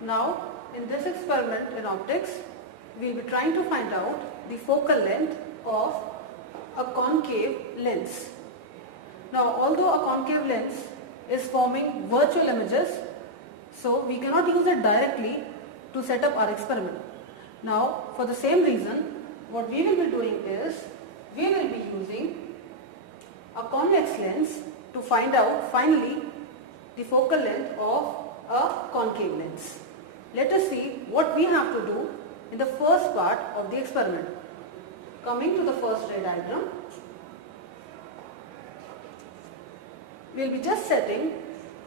Now, in this experiment in optics, we will be trying to find out the focal length of a concave lens. Now, although a concave lens is forming virtual images, so we cannot use it directly to set up our experiment. Now, for the same reason, what we will be doing is, we will be using a convex lens to find out finally the focal length of a concave lens. Let us see what we have to do in the first part of the experiment. Coming to the first ray diagram, we will be just setting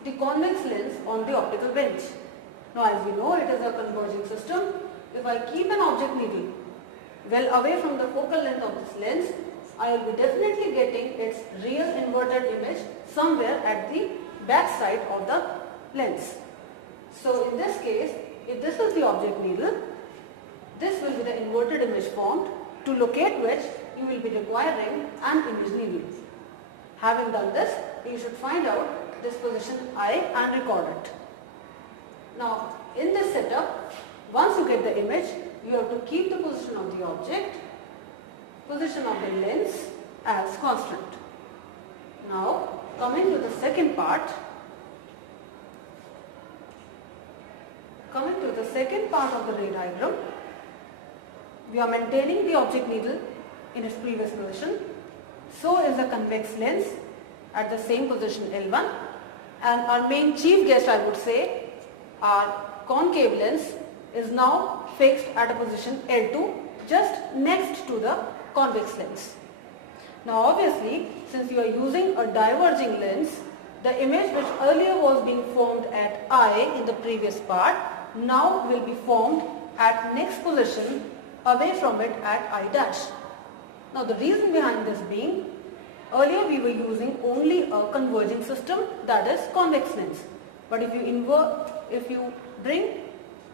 the convex lens on the optical bench. Now, as we know, it is a converging system. If I keep an object needle well away from the focal length of this lens, I will be definitely getting its real inverted image somewhere at the back side of the lens. So, in this case, if this is the object needle, this will be the inverted image formed, to locate which you will be requiring an image needle. Having done this, you should find out this position I and record it. Now, in this setup, once you get the image, you have to keep the position of the object, position of the lens as constant. Now, coming to the second part, of the ray diagram, we are maintaining the object needle in its previous position. So is the convex lens at the same position L1, and our main chief guest, I would say, our concave lens is now fixed at a position L2, just next to the convex lens. Now obviously, since you are using a diverging lens, the image which earlier was being formed at I in the previous part now will be formed at next position away from it at I dash. Now the reason behind this being, earlier we were using only a converging system, that is convex lens. But if you bring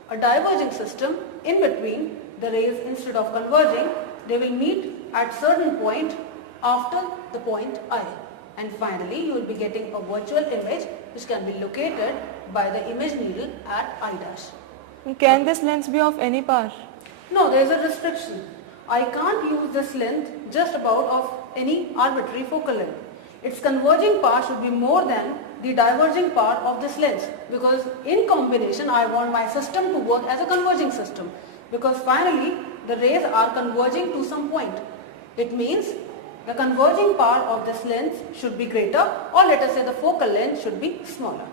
a diverging system in between the rays, instead of converging, they will meet at certain point after the point I. And finally, you will be getting a virtual image which can be located by the image needle at I dash. Can this lens be of any power? No, there is a restriction. I can't use this length just about of any arbitrary focal length. Its converging power should be more than the diverging power of this lens, because in combination I want my system to work as a converging system, because finally the rays are converging to some point. It means the converging power of this lens should be greater, or let us say the focal length should be smaller.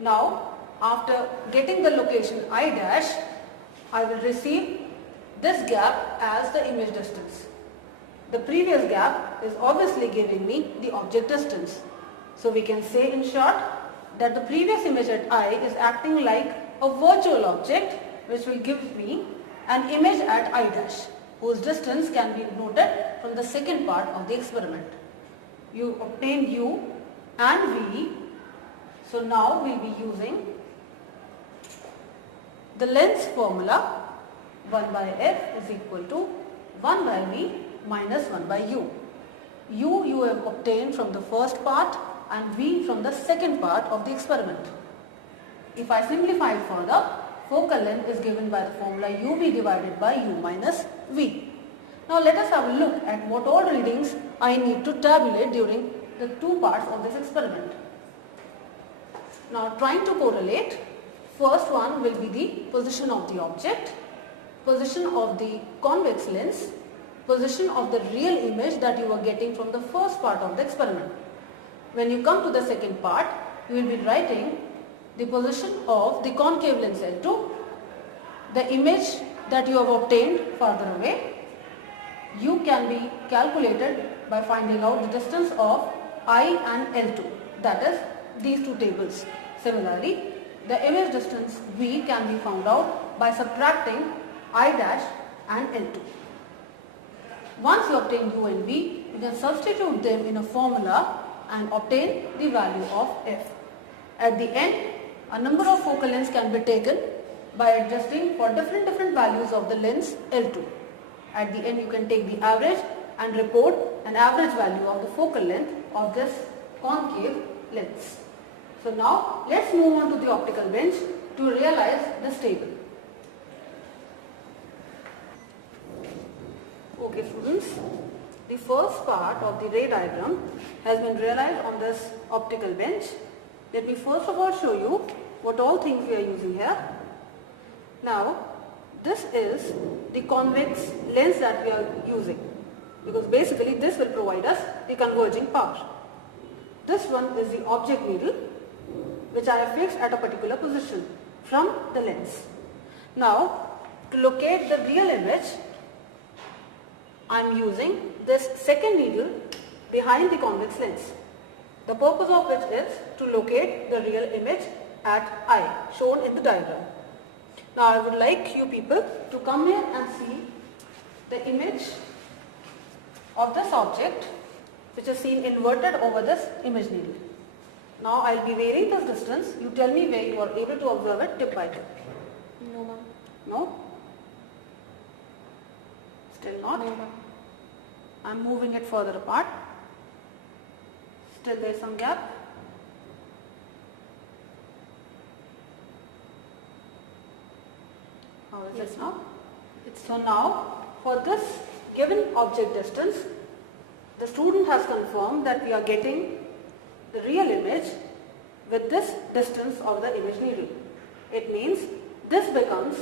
Now, after getting the location I dash, I will receive this gap as the image distance. The previous gap is obviously giving me the object distance. So we can say in short that the previous image at I is acting like a virtual object which will give me an image at I dash, whose distance can be noted from the second part of the experiment. You obtained U and V. So now we will be using the lens formula, 1 by F is equal to 1 by V minus 1 by U. U you have obtained from the first part and V from the second part of the experiment. If I simplify it further, focal length is given by the formula UV divided by U minus V. Now let us have a look at what all readings I need to tabulate during the two parts of this experiment. Now trying to correlate, first one will be the position of the object, position of the convex lens, position of the real image that you are getting from the first part of the experiment. When you come to the second part, you will be writing the position of the concave lens L2, the image that you have obtained farther away. U can be calculated by finding out the distance of I and L2, that is these two tables. Similarly, the image distance V can be found out by subtracting I dash and L2. Once you obtain U and V, you can substitute them in a formula and obtain the value of F. At the end, a number of focal lengths can be taken by adjusting for different values of the lens L2. At the end, you can take the average and report an average value of the focal length of this concave lens. So now let's move on to the optical bench to realize this table. Okay students, the first part of the ray diagram has been realized on this optical bench. Let me first of all show you what all things we are using here. Now, this is the convex lens that we are using, because basically this will provide us the converging power. This one is the object needle, which I have fixed at a particular position from the lens. Now, to locate the real image, I am using this second needle behind the convex lens. The purpose of which is to locate the real image at I, shown in the diagram. Now I would like you people to come here and see the image of this object, which is seen inverted over this image needle. Now I will be varying this distance. You tell me where you are able to observe it tip by tip. No, ma'am. No? Still not? No, ma'am. I am moving it further apart. Still there is some gap. How is Yes, it now? So now, for this given object distance, the student has confirmed that we are getting the real image with this distance of the image needle. It means this becomes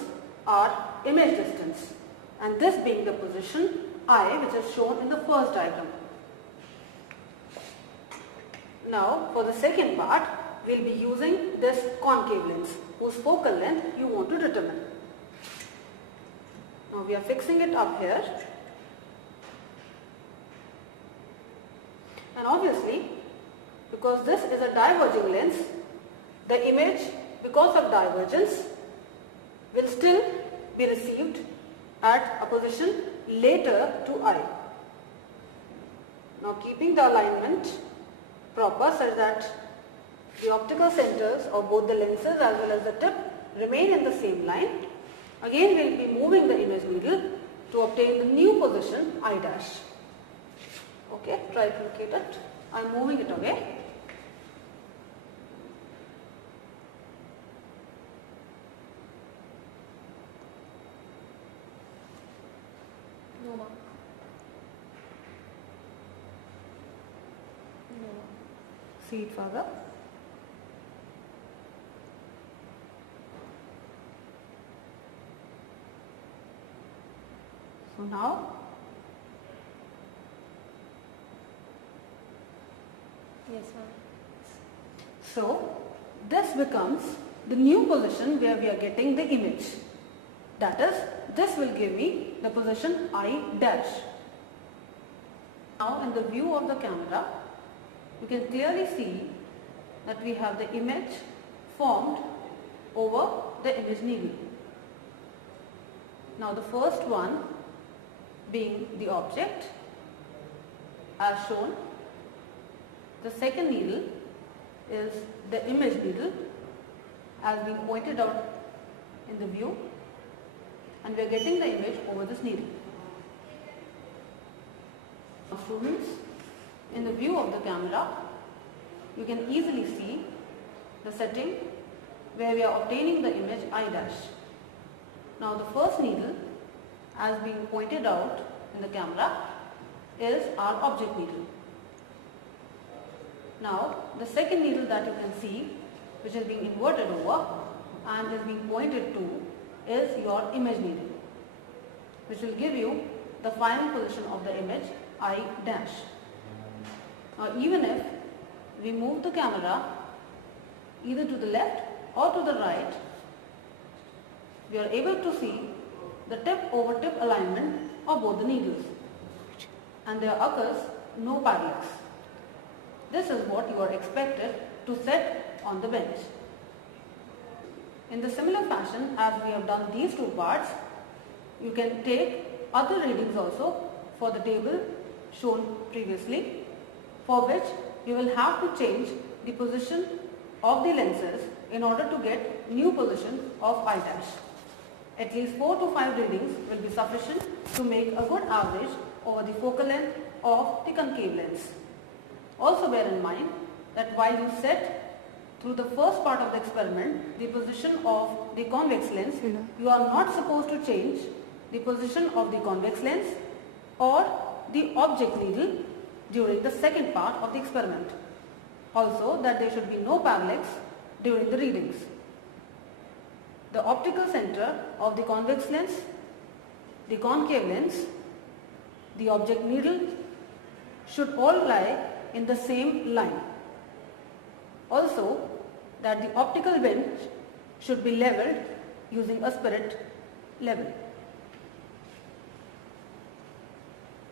our image distance, and this being the position I, which is shown in the first diagram. Now, for the second part, we will be using this concave lens, whose focal length you want to determine. Now, we are fixing it up here. And obviously, because this is a diverging lens, the image, because of divergence, will still be received at a position later to I. Now, keeping the alignment proper such that the optical centers of both the lenses as well as the tip remain in the same line, again we will be moving the image needle to obtain the new position I dash. Okay, try to locate it. I am moving it away. No, ma'am. No, ma'am. See it further. So now, Yes, ma'am. so this becomes the new position where we are getting the image. That is, this will give me the position I dash. Now in the view of the camera, you can clearly see that we have the image formed over the image needle. Now the first one being the object as shown. The second needle is the image needle as being pointed out in the view, and we are getting the image over this needle. Now students, in the view of the camera, you can easily see the setting where we are obtaining the image I dash. Now the first needle as being pointed out in the camera is our object needle. Now the second needle that you can see, which is being inverted over and is being pointed to, is your image needle, which will give you the final position of the image I dash. Now even if we move the camera either to the left or to the right, we are able to see the tip over tip alignment of both the needles, and there occurs no parallax. This is what you are expected to set on the bench. In the similar fashion as we have done these two parts, you can take other readings also for the table shown previously, for which you will have to change the position of the lenses in order to get new position of I dash. At least 4 to 5 readings will be sufficient to make a good average over the focal length of the concave lens. Also bear in mind that while you set through the first part of the experiment, the position of the convex lens, you are not supposed to change the position of the convex lens or the object needle during the second part of the experiment. Also, that there should be no parallax during the readings. The optical center of the convex lens, the concave lens, the object needle should all lie in the same line. Also, that the optical bend should be leveled using a spirit level.